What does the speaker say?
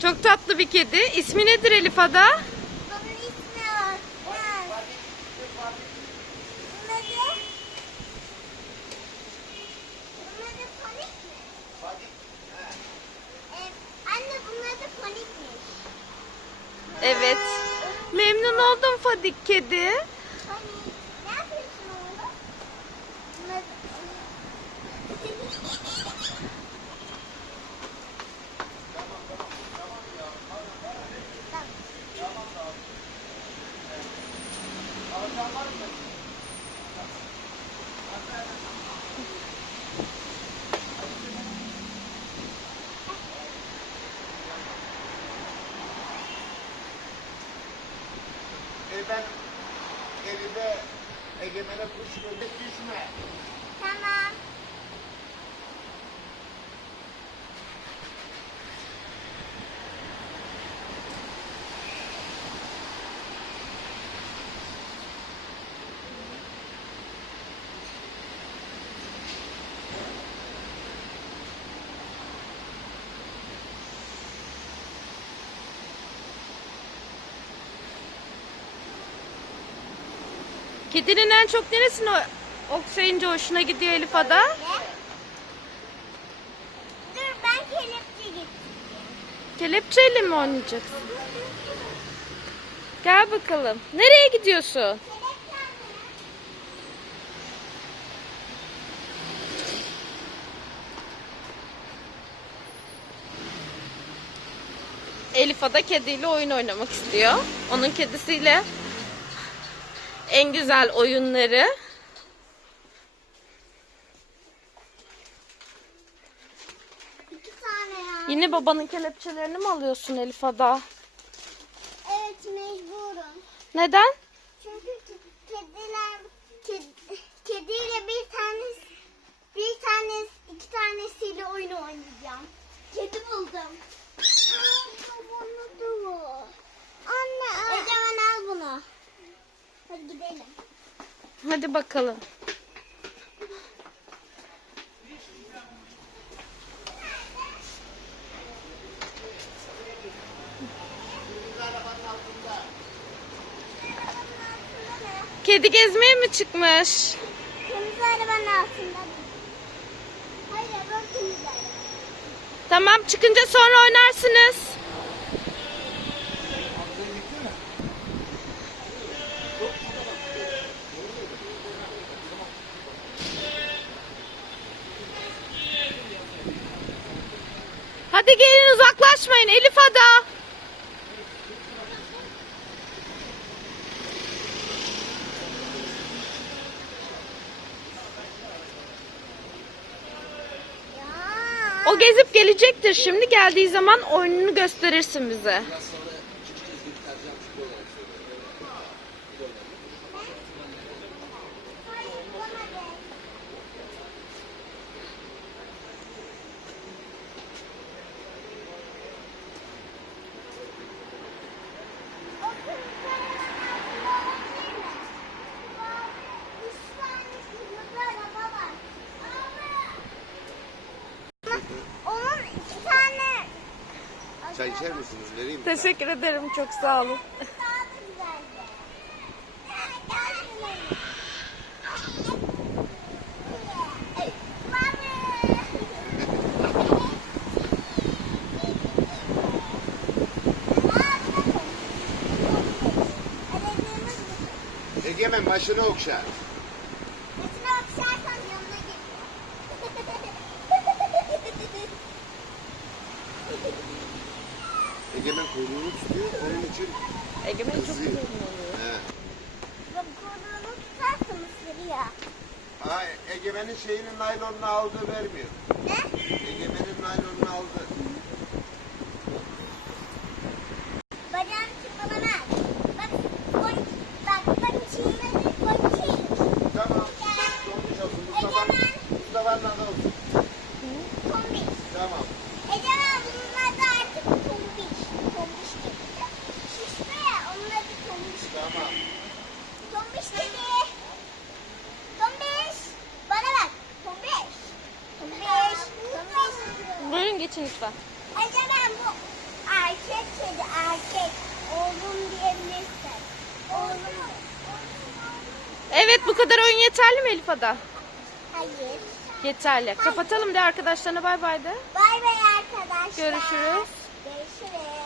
tatlı bir kedi. İsmi nedir Elif Ada? Bunun ismi. Var. Bunları... Bunları panik mi? Ee, anne bunları panikmiş. Evet. Memnun oldum Fadik kedi. Panik. Ne yapıyorsun oğlum? Bunları... ben elime egemene kuş gördük düşme. Tamam. Kedinin en çok neresini okşayınca hoşuna gidiyor Elif Ada? Dur ben kelepçe getireyim. Kelepçeyle mi oynayacaksın? Gel bakalım. Nereye gidiyorsun? Elif Ada kediyle oyun oynamak istiyor. Onun kedisiyle en güzel oyunları. Yine babanın kelepçelerini mi alıyorsun Elif Ada? Evet mecburum. Neden? Çünkü ke- kediler ked, kediyle bir tanesi bir tanesi iki tanesiyle oyun oynayacağım. Kedi buldum. Bunu Anne. Egemen al bunu. Hadi gidelim. Hadi bakalım. Kedi gezmeye mi çıkmış? Kırmızı arabanın altında. Hayır bak kırmızı araba. Tamam çıkınca sonra oynarsınız. Hadi gelin uzaklaşmayın Elif Ada. O gezip gelecektir şimdi. Geldiği zaman oyununu gösterirsin bize. Hayır bulamadım. O kırmızı arabanın altında olabilir mi? Var. Üç tane kırmızı araba var. Ama Onun iki tane Çay içer misiniz? Vereyim mi? Teşekkür ederim. Çok sağ olun. daha da güzeldi. Gel gidelim. Egemen başını okşa. Egemen kuyruğunu tutuyor. Onun için Egemen çok Kızıyor. güzel oluyor. he. Aa, Egemen'in şeyinin naylonunu aldı vermiyor. Egemen'in Geçin lütfen. Egemen bu. Erkek kedi erkek. Oğlum diyebilirsin. Oğlum. Evet bu kadar oyun yeterli mi Elif Ada? Hayır. Yeterli. Kapatalım de arkadaşlarına bay bay de. Bay bay arkadaşlar. Görüşürüz. Görüşürüz.